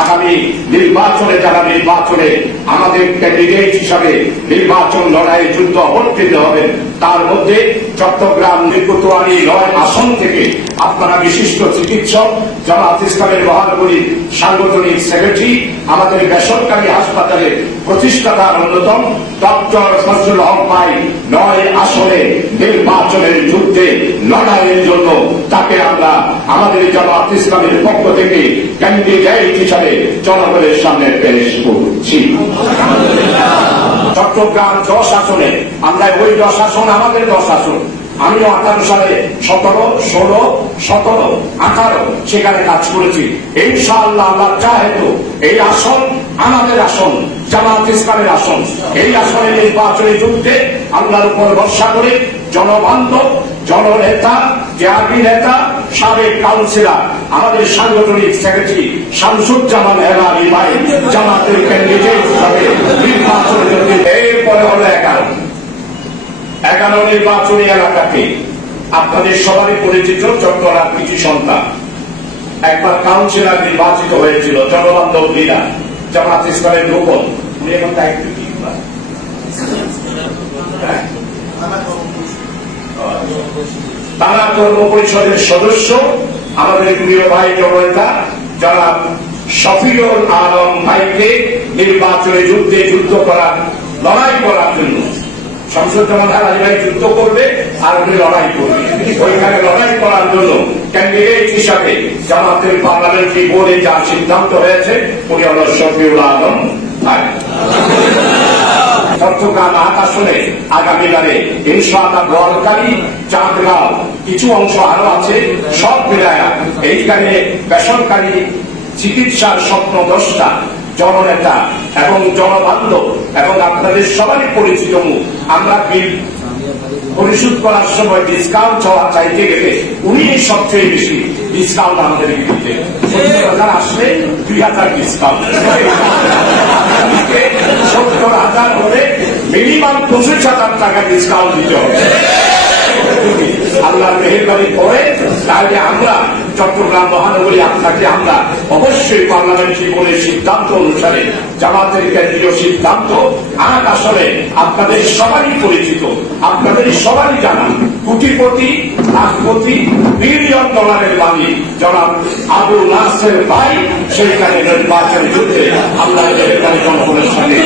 আগামী নির্বাচনে যারা নির্বাচনে আমাদের ক্যান্ডিডেট হিসাবে নির্বাচন লড়াইয়ে যুদ্ধ অবতীর্ণ হবেন, তার মধ্যে চট্টগ্রাম নির্বাচনী 9 আসন থেকে আপনারা বিশিষ্ট চিকিৎসক, জামাত ইসলামের মহানগরীর সাংগঠনিক সেক্রেটারি, আমাদের বেসরকারি হাসপাতালের প্রতিষ্ঠাতার অন্যতম ডক্টর ফজলুল হক ভাই 9 আসনে নির্বাচনের যুদ্ধে লড়াইয়ের জন্য তাকে আমরা আমাদের জামাত ইসলামের পক্ষ থেকে ক্যান্ডিডেট হিসাবে জনগণের সামনে পেশ করছি। চট্টগ্রাম 10 আসনে আমরা ওই 10 আসন আমাদের 10 আসন, আমিও 18 সালে 17, 16, 17, 18 সেখানে কাজ করেছি। ইনশাআল্লাহ আল্লাহ চাহে তো এই আসন আমাদের আসন, জামাত ইসলামের আসন। এই আসনে নির্বাচনী যুদ্ধে আল্লাহর উপর ভরসা করে জনবান্ধব, জননেতা, ত্যাগী নেতা, সাবেক কাউন্সিলর, আমাদের সাংগঠনিক সেক্রেটারি শামসুজ্জামান হেলালি ভাই জামাতের ক্যান্ডিডেট হিসাবে নির্বাচনের জন্য। এরপরে হলো 11 নির্বাচনী এলাকাকে আপনাদের সবারই পরিচিত চট্টগ্রাম কৃষি সন্তান একবার কাউন্সিলর নির্বাচিত হয়েছিল, জনবান্ধব লিডার, জামাত ইসলামের রূপন। উনি এখন দায়িত্ব কি? তারা কর্ম পরিষদের সদস্য, আমাদের প্রিয় ভাই জননেতা যারা শফিউল আলম ভাইকে নির্বাচনে যুদ্ধ করার, লড়াই করার জন্য শামসুজ্জামান হেলালি ভাই যুদ্ধ করবে আর উনি লড়াই করবে। ওইখানে লড়াই করার জন্য ক্যান্ডিডেট হিসাবে জামাতের পার্লামেন্টারি বোর্ডে যা সিদ্ধান্ত হয়েছে উনি হল শফিউল আলম ভাই। চট্টগ্রাম 8 আসনে আগামীকালে ইনশাআল্লাহ গোয়ালকালী, চাঁদগাঁও, কিছু অংশ আরো আছে, সব মিলায়া এইখানে বেসরকারি চিকিৎসার স্বপ্ন 10টা জননেতা এবং জনবান্ধব এবং আপনাদের সবারই পরিচিত মুখ। আমরা বিল পরিশোধ করার সময় ডিসকাউন্ট চাইতে গেলে উনি সবচেয়ে বেশি ডিসকাউন্ট আমাদেরকে দিতে, 70,000 আসলে 2,000 ডিসকাউন্ট, 70,000 হলে মিনিমাম 25,000 টাকা ডিসকাউন্ট দিতে হবে। আল্লাহর মেহেরবানি করে তাহলে আমরা চট্টগ্রাম মহানগরী আপনাকে আমরা অবশ্যই পার্লামেন্টারি বোর্ডের সিদ্ধান্ত অনুসারে জামাতের কেন্দ্রীয় সিদ্ধান্ত 8 আসনে আপনাদের সবারই পরিচিত, আপনাদের সবারই জানা কোটিপতি, লাখপতি, বিলিয়ন ডলারের মালিক জনাব আবু নাসের ভাই সেইখানে নির্বাচন যুদ্ধে আল্লাহর মেহেরবানি জনগণের সাথে